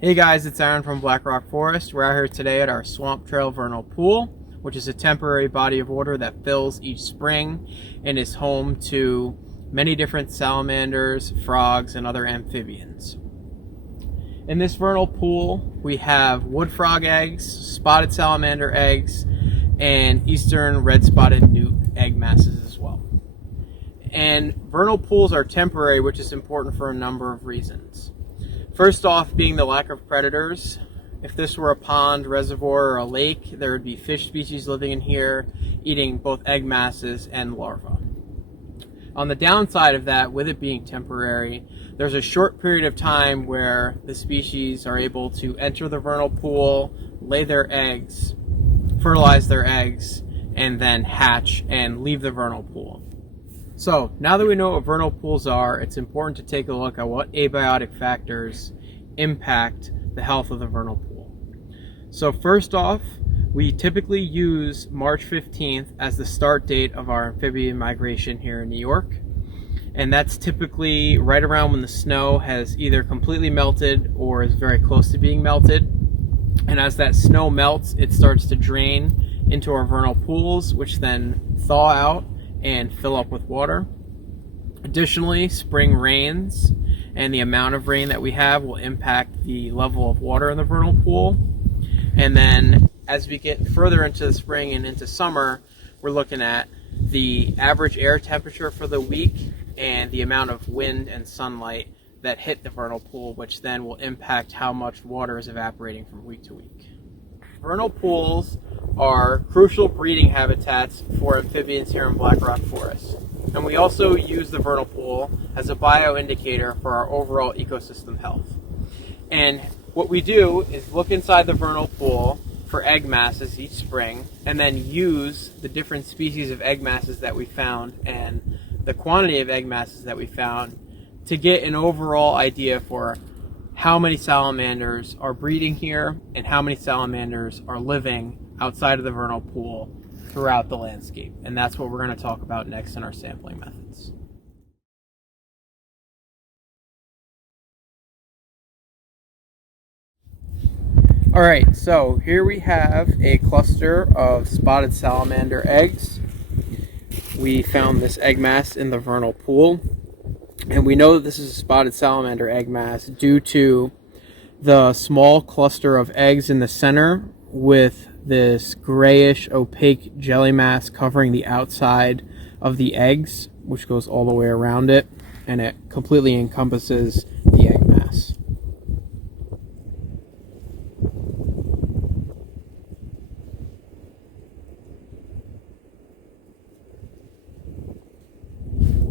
Hey guys, it's Aaron from Black Rock Forest. We're out here today at our Swamp Trail Vernal Pool, which is a temporary body of water that fills each spring and is home to many different salamanders, frogs, and other amphibians. In this vernal pool, we have wood frog eggs, spotted salamander eggs, and eastern red-spotted newt egg masses as well. And vernal pools are temporary, which is important for a number of reasons. First off, being the lack of predators. If this were a pond, reservoir, or a lake, there would be fish species living in here, eating both egg masses and larvae. On the downside of that, with it being temporary, there's a short period of time where the species are able to enter the vernal pool, lay their eggs, fertilize their eggs, and then hatch and leave the vernal pool. So, now that we know what vernal pools are, it's important to take a look at what abiotic factors impact the health of the vernal pool. So first off, we typically use March 15th as the start date of our amphibian migration here in New York. And that's typically right around when the snow has either completely melted or is very close to being melted. And as that snow melts, it starts to drain into our vernal pools, which then thaw out and fill up with water. Additionally, spring rains and the amount of rain that we have will impact the level of water in the vernal pool. And then as we get further into the spring and into summer, we're looking at the average air temperature for the week and the amount of wind and sunlight that hit the vernal pool, which then will impact how much water is evaporating from week to week. Vernal pools are crucial breeding habitats for amphibians here in Black Rock Forest. And we also use the vernal pool as a bioindicator for our overall ecosystem health. And what we do is look inside the vernal pool for egg masses each spring, and then use the different species of egg masses that we found and the quantity of egg masses that we found to get an overall idea for how many salamanders are breeding here and how many salamanders are living outside of the vernal pool throughout the landscape. And that's what we're going to talk about next in our sampling methods. Alright, so here we have a cluster of spotted salamander eggs. We found this egg mass in the vernal pool. And we know that this is a spotted salamander egg mass due to the small cluster of eggs in the center with this grayish opaque jelly mass covering the outside of the eggs, which goes all the way around it, and it completely encompasses the egg mass.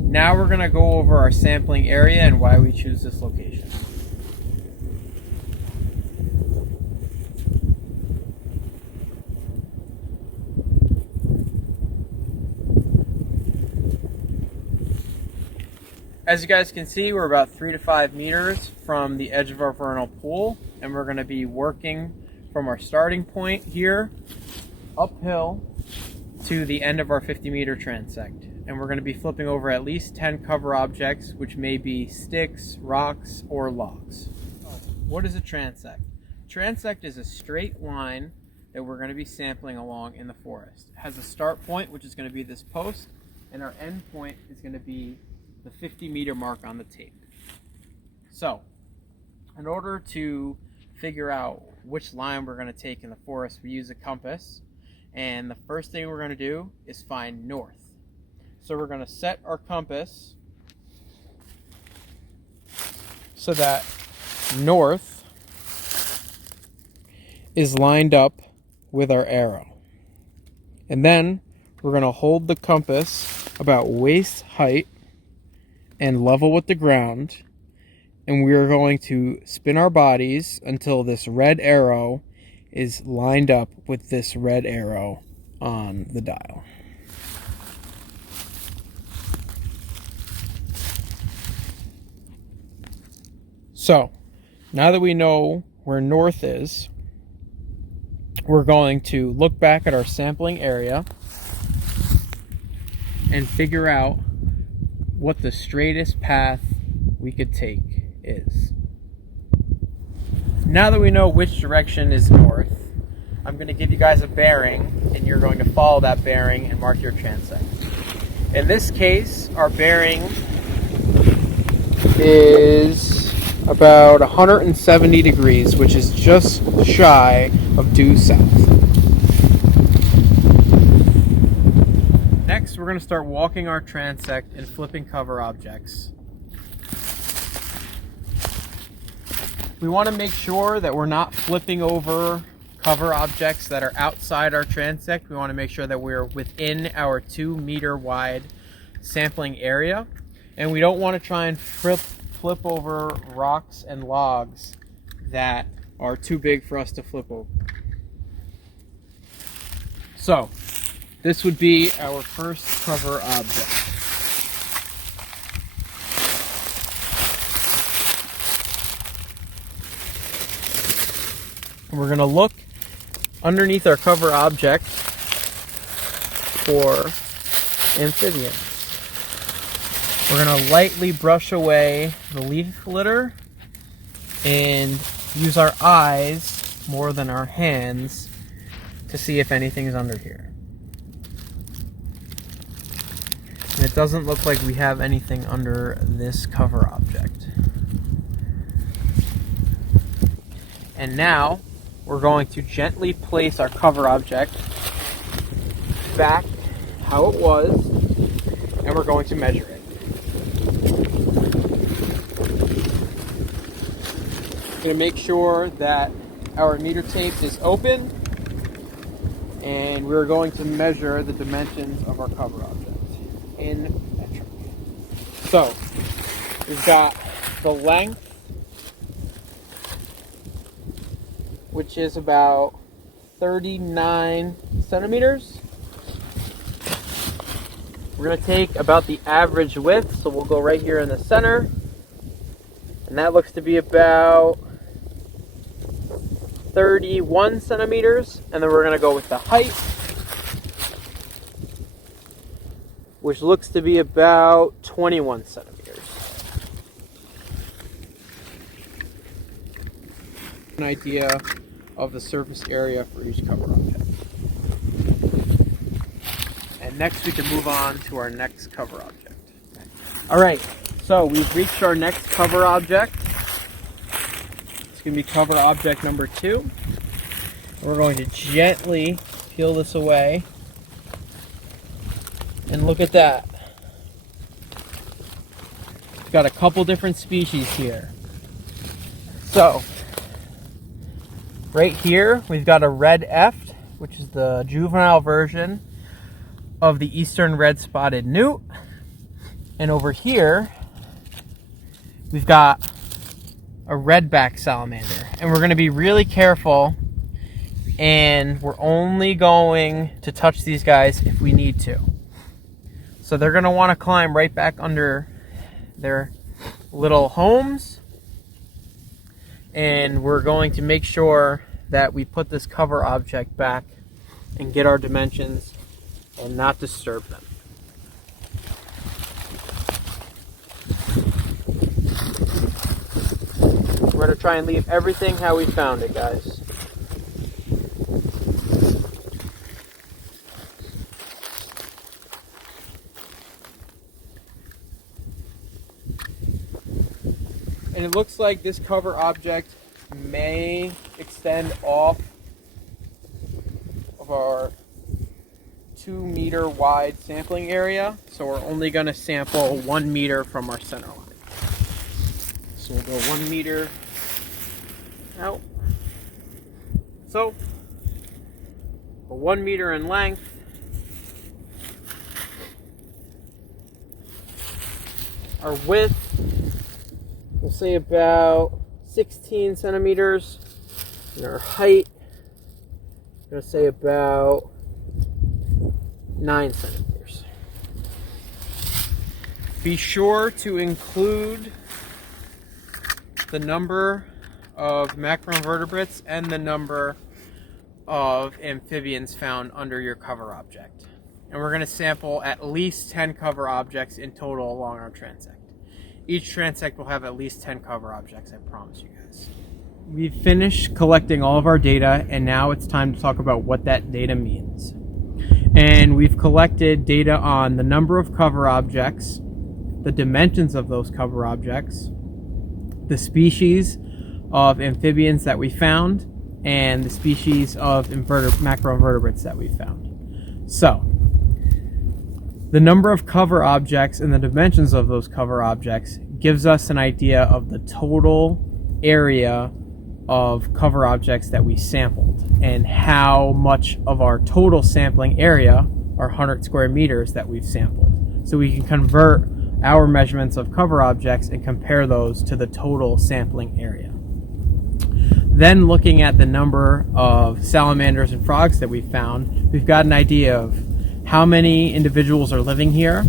Now we're going to go over our sampling area and why we choose this location. As you guys can see, we're about 3 to 5 meters from the edge of our vernal pool, and we're going to be working from our starting point here uphill to the end of our 50-meter transect. And we're going to be flipping over at least 10 cover objects, which may be sticks, rocks, or logs. What is a transect? Transect is a straight line that we're going to be sampling along in the forest. It has a start point, which is going to be this post, and our end point is going to be the 50-meter mark on the tape. So, in order to figure out which line we're going to take in the forest, we use a compass. And the first thing we're going to do is find north. So we're going to set our compass so that north is lined up with our arrow. And then we're going to hold the compass about waist height and level with the ground. And we are going to spin our bodies until this red arrow is lined up with this red arrow on the dial. So, now that we know where north is, we're going to look back at our sampling area and figure out what the straightest path we could take is. Now that we know which direction is north, I'm going to give you guys a bearing, and you're going to follow that bearing and mark your transect. In this case, our bearing is about 170 degrees, which is just shy of due south. Next, we're going to start walking our transect and flipping cover objects. We want to make sure that we're not flipping over cover objects that are outside our transect. We want to make sure that we're within our 2 meter wide sampling area. And we don't want to try and flip over rocks and logs that are too big for us to flip over. So, this would be our first cover object. And we're going to look underneath our cover object for amphibians. We're going to lightly brush away the leaf litter and use our eyes more than our hands to see if anything's under here. And it doesn't look like we have anything under this cover object. And now we're going to gently place our cover object back how it was, and we're going to measure it. We're going to make sure that our meter tape is open, and we're going to measure the dimensions of our cover object in metric. So, we've got the length, which is about 39 centimeters. We're going to take about the average width, so we'll go right here in the center, and that looks to be about 31 centimeters, and then we're going to go with the height, which looks to be about 21 centimeters. An idea of the surface area for each cover object. And next we can move on to our next cover object. Alright, so we've reached our next cover object. It's going to be cover object number 2. We're going to gently peel this away. And look at that. We've got a couple different species here. So, right here, we've got a red eft, which is the juvenile version of the eastern red-spotted newt. And over here, we've got a redback salamander. And we're going to be really careful, and we're only going to touch these guys if we need to. So they're going to want to climb right back under their little homes. And we're going to make sure that we put this cover object back and get our dimensions and not disturb them. We're going to try and leave everything how we found it, guys. And it looks like this cover object may extend off of our 2 meter wide sampling area. So we're only going to sample 1 meter from our center line. So we'll go 1 meter out. So, for 1 meter in length, our width, we'll say about 16 centimeters, and our height, I'm going to say about 9 centimeters. Be sure to include the number of macroinvertebrates and the number of amphibians found under your cover object. And we're going to sample at least 10 cover objects in total along our transect. Each transect will have at least 10 cover objects, I promise you guys. We've finished collecting all of our data, and now it's time to talk about what that data means. And we've collected data on the number of cover objects, the dimensions of those cover objects, the species of amphibians that we found, and the species of macroinvertebrates that we found. So, the number of cover objects and the dimensions of those cover objects gives us an idea of the total area of cover objects that we sampled and how much of our total sampling area, our 100 square meters that we've sampled. So we can convert our measurements of cover objects and compare those to the total sampling area. Then looking at the number of salamanders and frogs that we found, we've got an idea of how many individuals are living here,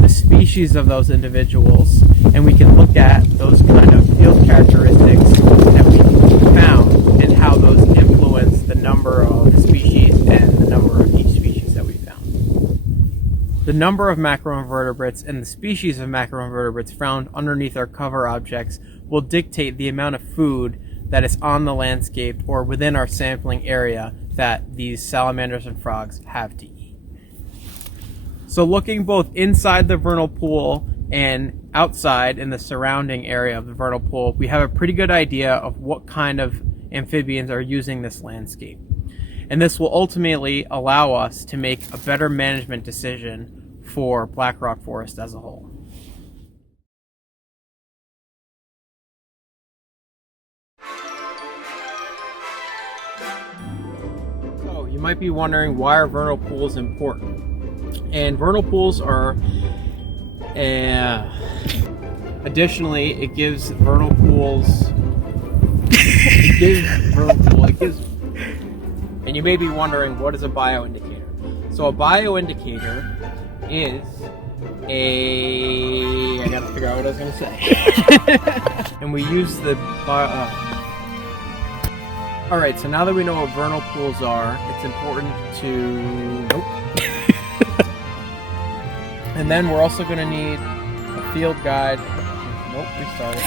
the species of those individuals, and we can look at those kind of field characteristics that we found and how those influence the number of species and the number of each species that we found. The number of macroinvertebrates and the species of macroinvertebrates found underneath our cover objects will dictate the amount of food that is on the landscape or within our sampling area that these salamanders and frogs have to eat. So looking both inside the vernal pool and outside in the surrounding area of the vernal pool, we have a pretty good idea of what kind of amphibians are using this landscape. And this will ultimately allow us to make a better management decision for Black Rock Forest as a whole. So you might be wondering, why are vernal pools important? And vernal pools are additionally, it gives vernal pools and you may be wondering, what is a bioindicator? So a bioindicator is I gotta figure out what I was gonna say. And we use the alright, so now that we know what vernal pools are, it's important to and then we're also going to need a field guide. Nope, we started.